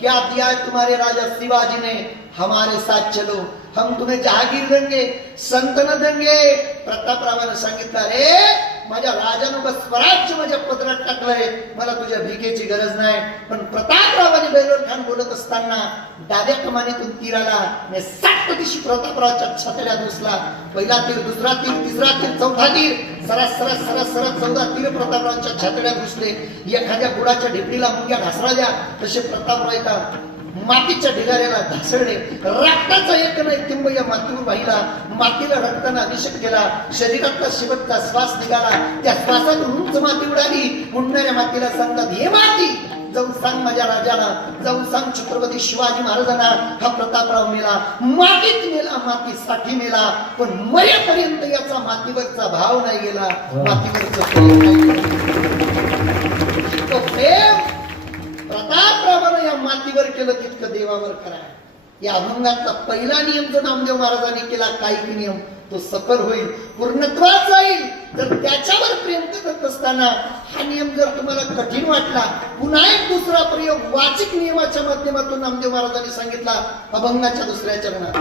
क्या दिया है तुम्हारे राजा शिवाजी ने? हमारे साथ चलो। हम तुम्हें जहागीर देंगे संतन देंगे। प्रतापरावाने सांगितलं रे माझ्या राजानं बस स्वराज्य माझ्या पत्रात टाकलंय. मला तुझ्या भिकेची गरज नाही. पण प्रतापरावाने बेलोर खान बोलत असताना डाव्या कमानीतून तीर आला मी सात दिवशी प्रतापरावच्या छातड्या घुसला पहिला तीर दुसरा तीर तिसरा तीर चौथा तीर. सरस सरस सरस सरस चौदा तीर प्रतापरावच्या छातड्या घुसले एखाद्या बुडाच्या ढेपडीला मुंग्या द्या तसे प्रतापराव येतात मातीच्या ढिगाऱ्याला धासळणे रक्ताचा एक नाही किंब या मातीवर बाईला मातीला रक्ताना अभिषेक केला. शरीरातला शेवटचा श्वास निघाला. त्या श्वासात उंच माती उडाली. उडणाऱ्या मातीला सांगतात हे माती जाऊन सांग माझ्या राजाला जाऊन सांग छत्रपती शिवाजी महाराजांना. हा प्रतापराव मेला. मातीत मेला मातीसाठी मेला. पण मरेपर्यंत याचा मातीवरचा भाव नाही गेला. मातीवरचा प्रेम नाही तो प्रेम त्याप्रमाणे या मातीवर केलं तितकं देवावर करा. या अभंगाचा पहिला नियम जो नामदेव महाराजांनी केला काही नियम तो सफल होईल पूर्णत्वात जाईल. तर त्याच्यावर प्रेम करत असताना हा नियम जर तुम्हाला कठीण वाटला पुन्हा एक दुसरा प्रयोग वाचिक नियमाच्या माध्यमातून नामदेव महाराजांनी सांगितला अभंगाच्या दुसऱ्या चरणात.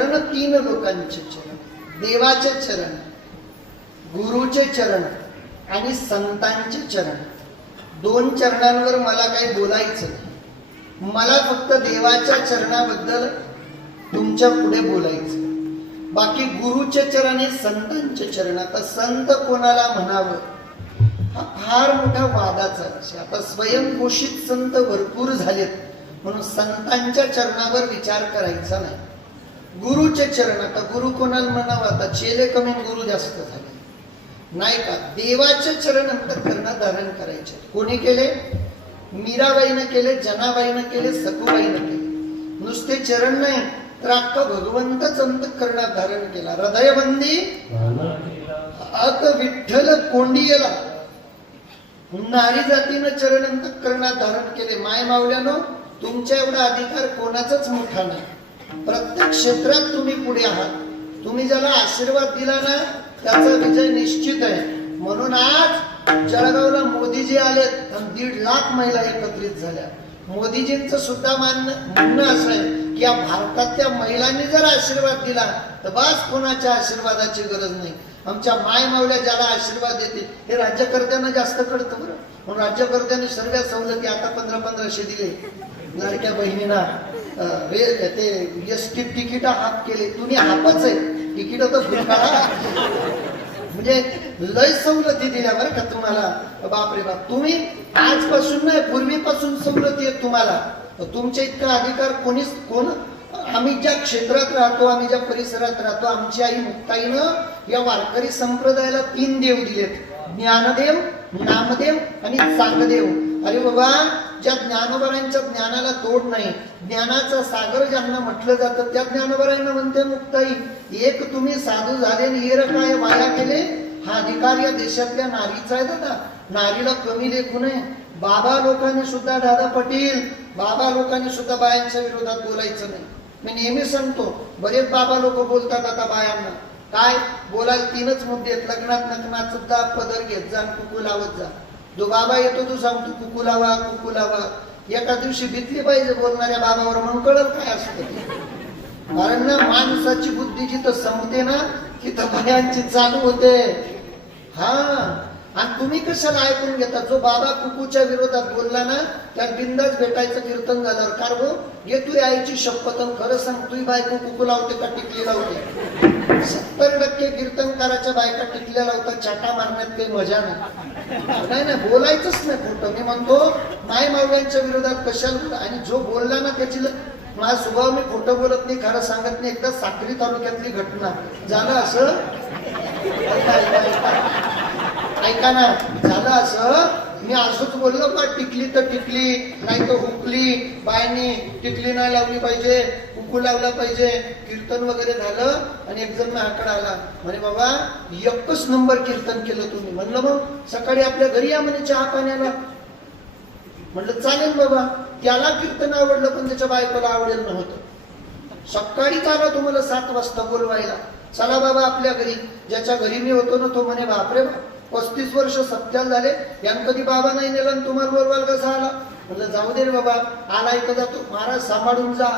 चरण तीन लोकांचे चरण. देवाचे चरण गुरुचे चरण आणि संतांचे चरण. दोन चरणांवर मला काही बोलायचं मला फक्त देवाच्या चरणाबद्दल तुमच्यापुढे बोलायचं. बाकी गुरुचे चरण आणि संतांचे चरण. आता संत कोणाला म्हणावं? हा फार मोठा वादाचा विषय. आता स्वयंघोषित संत भरपूर झालेत. म्हणून संतांच्या चरणावर विचार करायचा नाही. गुरुचे चरण आता गुरु कोणाला म्हणावं? आता चेले कमी गुरु जास्त झाले. नाही का? देवाचे चरण अंतकरणात धारण करायचे. कोणी केले? मीराबाईनं केले जनाबाईनं केले सखूबाईनं केले. नुसते चरण नाही तर आता भगवंतच अंतकरणात धारण केला. हृदयबंदी? अत विठ्ठल कोंडियला. नारी जातीनं चरण अंतकरणात धारण केले. माय मावल्यानो तुमच्या एवढा अधिकार कोणाचाच मोठा नाही. प्रत्येक क्षेत्रात तुम्ही पुढे आहात. तुम्ही ज्याला आशीर्वाद दिला ना त्याचा विजय निश्चित आहे. म्हणून आज जळगावला मोदीजी आलेत आणि दीड लाख महिला एकत्रित झाल्या. मोदीजींचं सुद्धा मान्य म्हणणं असं आहे की या भारतातल्या महिलांनी जर आशीर्वाद दिला तर बस कोणाच्या आशीर्वादाची गरज नाही. आमच्या माय मावल्या ज्याला आशीर्वाद देते हे राज्यकर्त्यांना जास्त कळतं बरं. म्हणून राज्यकर्त्यांनी सर्व सवलती आता पंधरा पंधराशे दिले. लाडक्या बहिणींना. रे ते एस तिकीट हाफ केले. तुम्ही हातच आहे तिकीट तर फुलकाळा म्हणजे लय सवलती दिल्या बरं का तुम्हाला. बापरे बाप. तुम्ही आजपासून नाही पूर्वीपासून सवलती आहेत तुम्हाला. तुमच्या इतका अधिकार कोणीच कोण? आम्ही ज्या क्षेत्रात राहतो आम्ही ज्या परिसरात राहतो आमची आई मुक्ताईनं या वारकरी संप्रदायाला तीन देव दिलेत. ज्ञानदेव नामदेव आणि चांगदेव अरे बाबा ज्या ज्ञानोबरांच्या ज्ञानाला तोड नाही ज्ञानाचा सागर ज्यांना म्हटलं जातं त्या ज्ञानोबरांना म्हणते मुक्ताई एक तुम्ही साधू झाले निर काय वाया केले हा अधिकार या देशातल्या नारीचा आहे दादा. नारीला कमी लेखू नये. बाबा लोकांनी सुद्धा दादा पटेल बाबा लोकांनी सुद्धा बायांच्या विरोधात बोलायचं नाही. मी नेहमी सांगतो बरेच बाबा लोक बोलतात आता बायांना. काय? बोलायला तीनच मुद्दे आहेत. लग्नात नग्नात सुद्धा पदर घेत जा कुकू लावत जा. जो बाबा येतो तो सांगतो कुकू लावा कुकू लावा. एका दिवशी भीतली पाहिजे बोलणाऱ्या बाबावर म्हणून कळल काय असतं कारण ना माणसाची बुद्धी जिथं संपते ना तिथं भयांची चालू होते. हा. आणि तुम्ही कशाला ऐकून घेता? जो बाबा कुकूच्या विरोधात बोलला ना त्या बिंदाच भेटायचं कीर्तन झाल्यावर कार गो घे तू आईची शपथ खरं सांग तुही बायको कुकू लावते का टिकली लावते? सत्तर टक्के कीर्तनकाराच्या बायका टिकल्या लावतात चाटा मारण्यात काही मजा नाही. नाही नाही बोलायचंच नाही खोटं. मी म्हणतो माय मावळ्यांच्या विरोधात कशाला आणि जो बोलला ना त्याची ल- माझा स्वभाव मी खोटं बोलत नाही खरं सांगत नाही. एकदा साक्री तालुक्यातली घटना. झालं असं? ऐका, ना झालं असं? मी असंच बोललो का टिकली तर टिकली नाही तर हुकली. बायनी टिकली नाही लावली पाहिजे हुकू लावला पाहिजे. कीर्तन वगैरे झालं आणि एक जण माझ्याकडे आला. म्हणे बाबा एकच नंबर कीर्तन केलं तुम्ही. म्हणलं मग सकाळी आपल्या घरी या म्हणे चहा पाण्याला. म्हणलं चालेल बाबा. त्याला कीर्तन आवडलं पण त्याच्या बायकोला आवडेल नव्हतं. सकाळी आला तुम्हाला सात वाजता बोलवायला. चला बाबा आपल्या घरी. ज्याच्या घरी मी होतो ना तो म्हणे बापरे बाप पस्तीस वर्ष सत्याल झाले. यानं कधी बाबा नाही नेला आणि तुम्हाला बरोबर कसा आला म्हटलं जाऊ दे रे बाबा आला इथं जातो महाराज सांभाळून जा.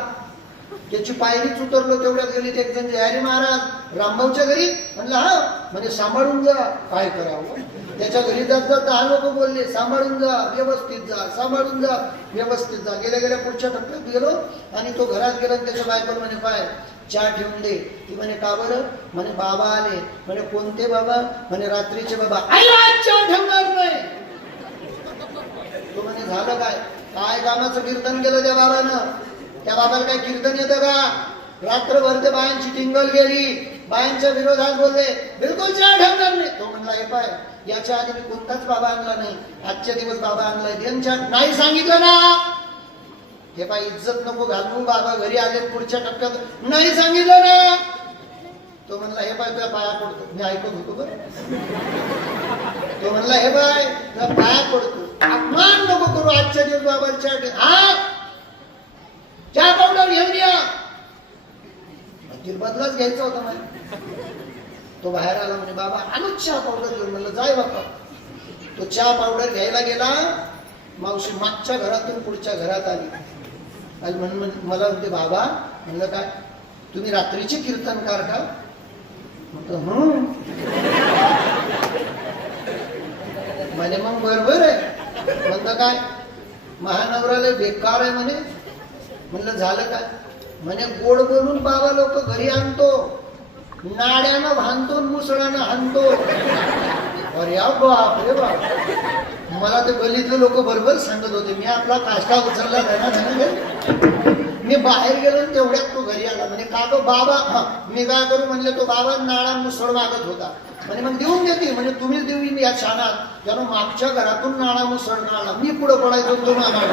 त्याची पायरीच उतरलो तेवढ्यात गेली एक जण अरे महाराज रामभाऊच्या घरी? म्हणलं हा. म्हणजे सांभाळून जा. काय करावं? त्याच्या घरी जात जात दहा लोक बोलले सांभाळून जा व्यवस्थित जा सांभाळून जा व्यवस्थित जा. गेल्या गेल्या पुढच्या टप्प्यात गेलो आणि तो घरात गेला आणि त्याच्या बायकोला म्हणे पाय चहा घेऊन दे. ती म्हणे का बरं? म्हणे बाबा आले. म्हणे कोणते बाबा? म्हणे रात्रीचे बाबा. आईला चहा ठेवणार नाही. तो म्हणे झालं काय? काय कामाचं कीर्तन केलं त्या बाबानं? त्या बाबाला काय कीर्तन येतं का? रात्रभर ते बायांची टिंगल गेली. बायांच्या विरोधात बोलले बिलकुल चहा ठेवणार नाही. तो म्हणला हे पाय याच्या आधी मी कोणताच बाबा आणला नाही. आजच्या दिवस बाबा आणलाय. त्यांच्या नाही सांगितलं ना. हे पाय इज्जत नको घालवून बाबा घरी आले पुढच्या टप्प्यात नाही सांगितलं ना. तो म्हणला हे पाय तुझ्या पाया पडतो. मी ऐकत होतो बरं. तो म्हणला हे बाय तुझ्या पाया पडतो. अपमान नको करू आजच्या दिवस बाबांच्या चहा पावडर घेऊन या. बदलाच घ्यायचा होता मला. तो बाहेर आला म्हणजे बाबा आलो चहा पावडर घेऊन. म्हणलं जाय बाबा. तो चहा पावडर घ्यायला गेला. मावशी मागच्या घरातून पुढच्या घरात आली. आणि मला म्हणते बाबा म्हणलं काय तुम्ही रात्रीचे कीर्तनकार का? म्हणतो हं. म्हणे मग बरोबर आहे. म्हणलं काय महानवराला बेकार आहे म्हणे. म्हणलं झालं काय? म्हणे गोड बोलून बाबा लोक घरी आणतो नाड्यानं भांडतो मुसळानं हाणतो. अरे बाप रे बाप. मला ते गल्लीतले लोक बरोबर सांगत होते. मी आपला काष्टा उचलला त्यांना धना मी बाहेर गेलो तेवढ्यात तो घरी आला. म्हणजे का तो बाबा? हा मी काय करू? म्हणले तो बाबा नाळा मुसळ मागत होता. म्हणे मग देऊन देते म्हणजे तुम्हीच देऊ या छानात. त्यानं मागच्या घरातून नाळा मुसळ नाळा. मी पुढे पडायचो तो मागे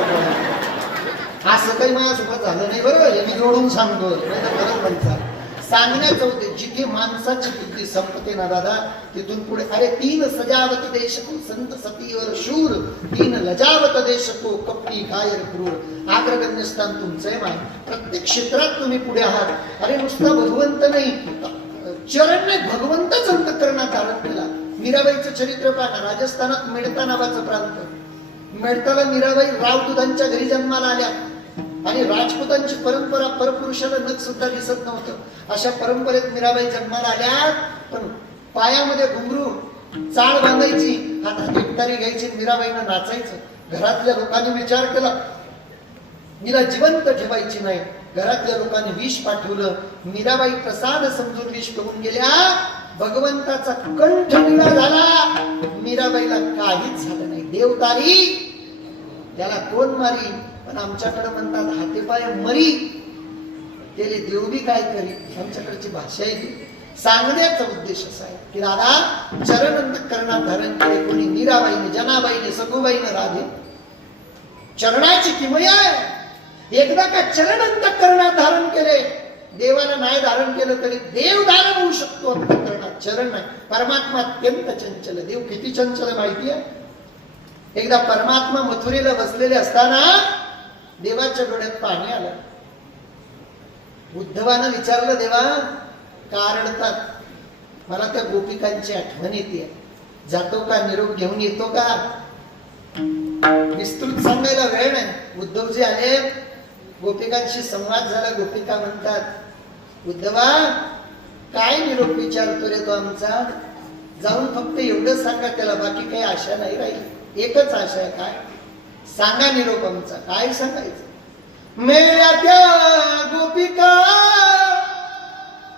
असं काही माझ्यासोबत झालं नाही बरोबर मी जोडून सांगतो नाही तर खरंच म्हणतात सांगण्याचं होते जिथे माणसाची बुद्धी संपते ना दादा तिथून पुढे अरे तीन सजावत देशको संत सतीवर शूर तीन लजावत देशको कपटी कायर क्रूर. अग्रगण्य स्थान तुमचं आहे मान प्रत्येक क्षेत्रात तुम्ही पुढे आहात. अरे नुसता भगवंत नाही. चरण नाही भगवंतच अंतकरणात धारण केला. मीराबाईचं चरित्र पाहा राजस्थानात मेडता नावाचं प्रांत. मेडताला मीराबाई रावदुधांच्या घरी जन्माला आल्या. आणि राजपुतांची परंपरा परपुरुषाला नख सुद्धा दिसत नव्हतं. अशा परंपरेत मीराबाई जन्माला आल्या पण पायामध्ये घुंगरू चाळ बांधायची हातात एकतारी घ्यायची मीराबाईनं नाचायचं. घरातल्या लोकांनी विचार केला मीरा जिवंत ठेवायची नाही. घरातल्या लोकांनी विष पाठवलं. मीराबाई प्रसाद समजून विष पिऊन गेल्या. भगवंताचा कंठ निळा झाला. मीराबाईला काहीच झालं नाही. देवतारी त्याला कोण मारी पण आमच्याकडे म्हणतात हातीपाय मरी. त्याले देव बी काय करी? आमच्याकडची भाषा येते सांगण्याचा उद्देश असा आहे की दादा चरण करणार धारण केले कोणी? मीराबाईने जनाबाईने सगुबाईने राधे. चरणाची किमया आहे. एकदा का चरण अंतकरणात धारण केले देवाला नाही धारण केलं तरी देव धारण होऊ शकतो अंतकरणात चरण नाही. परमात्मा अत्यंत चंचल देव किती चंचल माहिती आहे? एकदा परमात्मा मथुरेला बसलेले असताना देवाच्या डोळ्यात पाणी आलं. उद्धवानं विचारलं देवा का रडतात मला त्या गोपिकांची आठवण येते. जातो का निरोप घेऊन येतो का? विस्तृत सांगायला वेळ नाही. उद्धवजी आले. गोपिकांशी संवाद झाला. गोपिका म्हणतात उद्धवा काय निरोप विचारतो रे तो आमचा? जाऊन फक्त एवढंच सांगा त्याला बाकी काही आशा नाही राहील. एकच आशा आहे काय? सांगा निरोप काय सांगायचं? मेल्या त्या गोपिका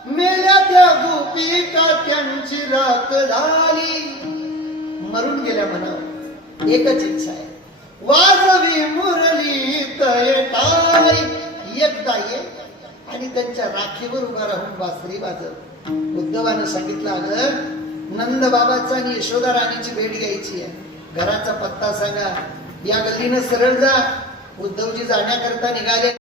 मेल्या त्या गोपिका त्यांची रात झाली. मरून गेल्या म्हणा एकच इच्छा आहे. वाजवी मुरली तय एकदा ये आणि त्यांच्या राखीवर उभा राहून बासरी वाजव. उद्धवानं सांगितलं अगं नंद बाबाचा आणि यशोदा राणीची भेट घ्यायची आहे. घराचा पत्ता सांगा. या गल्लीनं सरळ जा उद्धवजी जाण्याकरता निघाले.